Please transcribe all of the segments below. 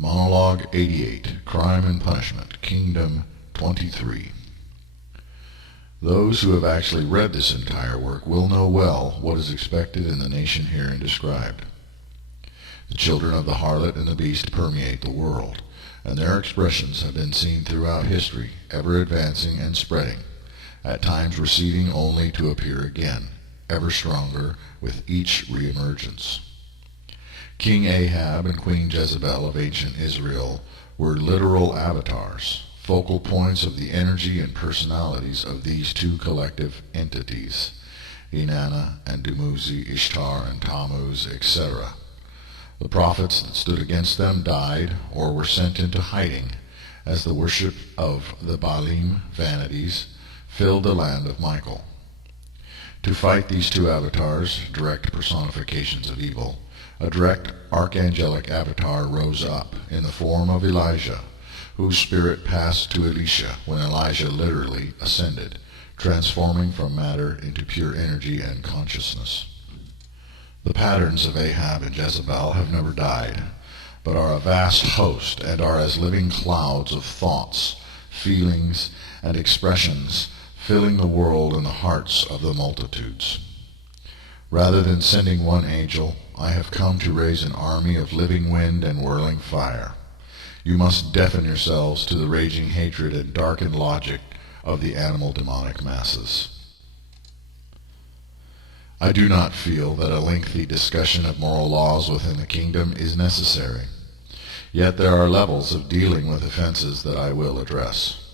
Monologue 88, Crime and Punishment, Kingdom 23. Those who have actually read this entire work will know well what is expected in the nation herein described. The children of the harlot and the beast permeate the world, and their expressions have been seen throughout history, ever advancing and spreading, at times receding only to appear again, ever stronger with each reemergence. King Ahab and Queen Jezebel of ancient Israel were literal avatars, focal points of the energy and personalities of these two collective entities, Inanna and Dumuzi, Ishtar and Tammuz, etc. The prophets that stood against them died or were sent into hiding, as the worship of the Baalim vanities filled the land of Michael. To fight these two avatars, direct personifications of evil, a direct archangelic avatar rose up in the form of Elijah, whose spirit passed to Elisha when Elijah literally ascended, transforming from matter into pure energy and consciousness. The patterns of Ahab and Jezebel have never died, but are a vast host and are as living clouds of thoughts, feelings, and expressions filling the world and the hearts of the multitudes. Rather than sending one angel, I have come to raise an army of living wind and whirling fire. You must deafen yourselves to the raging hatred and darkened logic of the animal demonic masses. I do not feel that a lengthy discussion of moral laws within the kingdom is necessary, yet there are levels of dealing with offenses that I will address.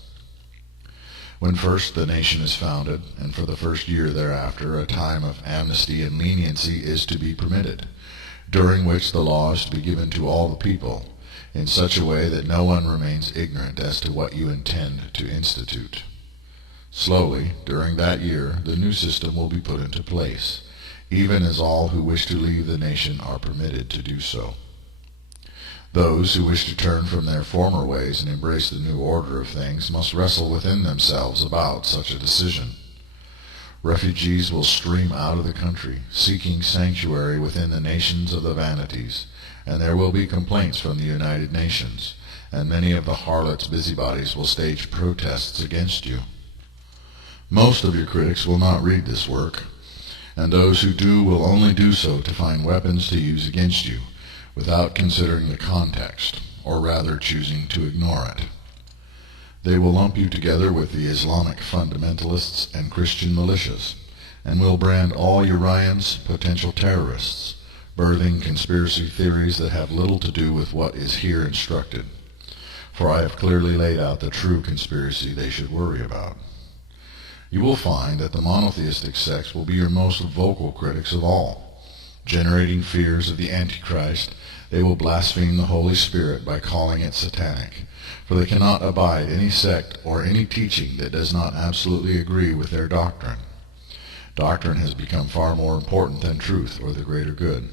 When first the nation is founded, and for the first year thereafter, a time of amnesty and leniency is to be permitted, during which the law is to be given to all the people, in such a way that no one remains ignorant as to what you intend to institute. Slowly, during that year, the new system will be put into place, even as all who wish to leave the nation are permitted to do so. Those who wish to turn from their former ways and embrace the new order of things must wrestle within themselves about such a decision. Refugees will stream out of the country, seeking sanctuary within the nations of the vanities, and there will be complaints from the United Nations, and many of the harlots' busybodies will stage protests against you. Most of your critics will not read this work, and those who do will only do so to find weapons to use against you, without considering the context, or rather choosing to ignore it. They will lump you together with the Islamic fundamentalists and Christian militias, and will brand all Urians potential terrorists, birthing conspiracy theories that have little to do with what is here instructed, for I have clearly laid out the true conspiracy they should worry about. You will find that the monotheistic sects will be your most vocal critics of all. Generating fears of the Antichrist, they will blaspheme the Holy Spirit by calling it satanic, for they cannot abide any sect or any teaching that does not absolutely agree with their doctrine. Doctrine has become far more important than truth or the greater good.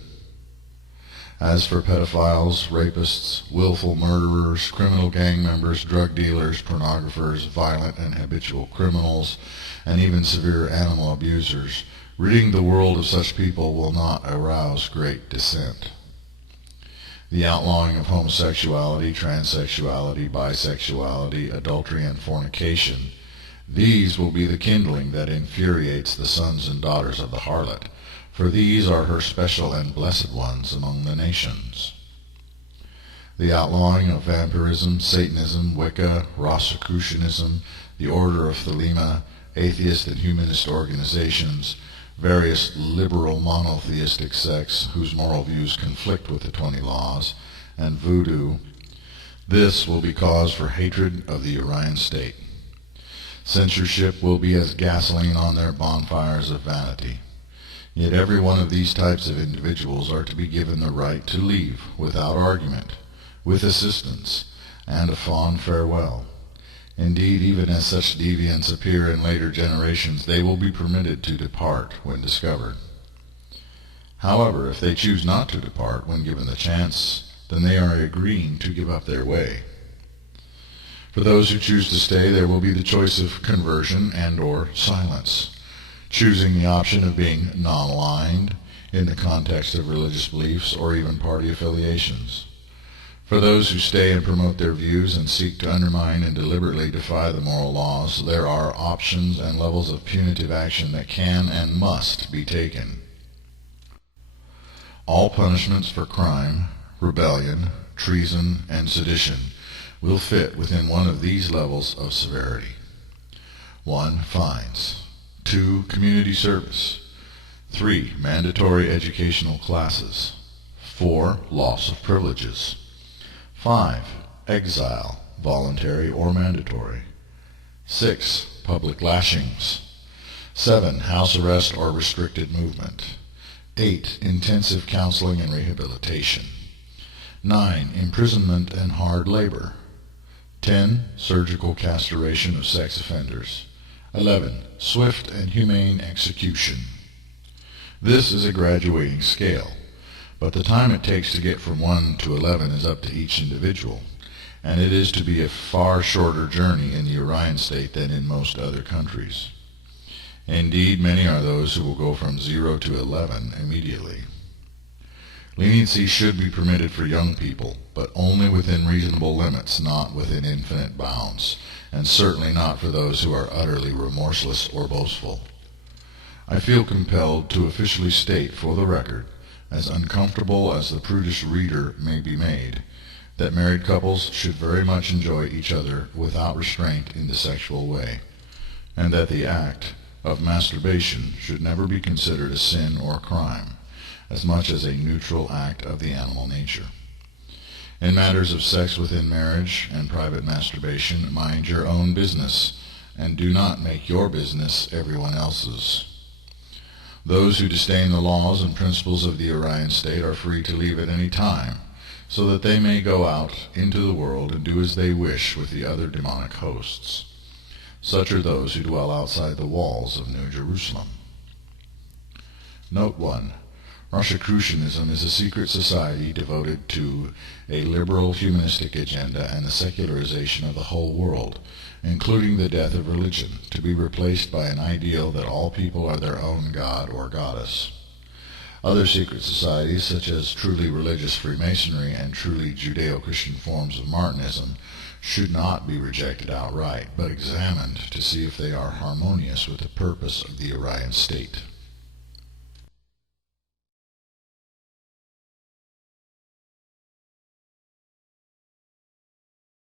As for pedophiles, rapists, willful murderers, criminal gang members, drug dealers, pornographers, violent and habitual criminals, and even severe animal abusers, ridding the world of such people will not arouse great dissent. The outlawing of homosexuality, transsexuality, bisexuality, adultery, and fornication, these will be the kindling that infuriates the sons and daughters of the harlot, for these are her special and blessed ones among the nations. The outlawing of vampirism, Satanism, Wicca, Rosicrucianism, the Order of Thelema, atheist and humanist organizations, various liberal monotheistic sects whose moral views conflict with the 20 laws, and voodoo, this will be cause for hatred of the Urian state. Censorship will be as gasoline on their bonfires of vanity. Yet every one of these types of individuals are to be given the right to leave without argument, with assistance, and a fond farewell. Indeed, even as such deviants appear in later generations, they will be permitted to depart when discovered. However, if they choose not to depart when given the chance, then they are agreeing to give up their way. For those who choose to stay, there will be the choice of conversion and or silence, choosing the option of being non-aligned in the context of religious beliefs or even party affiliations. For those who stay and promote their views and seek to undermine and deliberately defy the moral laws, there are options and levels of punitive action that can and must be taken. All punishments for crime, rebellion, treason, and sedition will fit within one of these levels of severity. 1. Fines. 2. Community service. 3. Mandatory educational classes. 4. Loss of privileges. 5. Exile, voluntary or mandatory. 6. Public lashings. 7. House arrest or restricted movement. 8. Intensive counseling and rehabilitation. 9. Imprisonment and hard labor. 10. Surgical castration of sex offenders. 11. Swift and humane execution. This is a graduating scale, but the time it takes to get from 1 to 11 is up to each individual, and it is to be a far shorter journey in the Orion state than in most other countries. Indeed, many are those who will go from 0 to 11 immediately. Leniency should be permitted for young people, but only within reasonable limits, not within infinite bounds, and certainly not for those who are utterly remorseless or boastful. I feel compelled to officially state for the record, as uncomfortable as the prudish reader may be made, that married couples should very much enjoy each other without restraint in the sexual way, and that the act of masturbation should never be considered a sin or crime, as much as a neutral act of the animal nature. In matters of sex within marriage and private masturbation, mind your own business, and do not make your business everyone else's. Those who disdain the laws and principles of the Orion state are free to leave at any time, so that they may go out into the world and do as they wish with the other demonic hosts. Such are those who dwell outside the walls of New Jerusalem. Note 1. Rosicrucianism is a secret society devoted to a liberal humanistic agenda and the secularization of the whole world, including the death of religion, to be replaced by an ideal that all people are their own god or goddess. Other secret societies, such as truly religious Freemasonry and truly Judeo-Christian forms of Martinism, should not be rejected outright, but examined to see if they are harmonious with the purpose of the Orion state.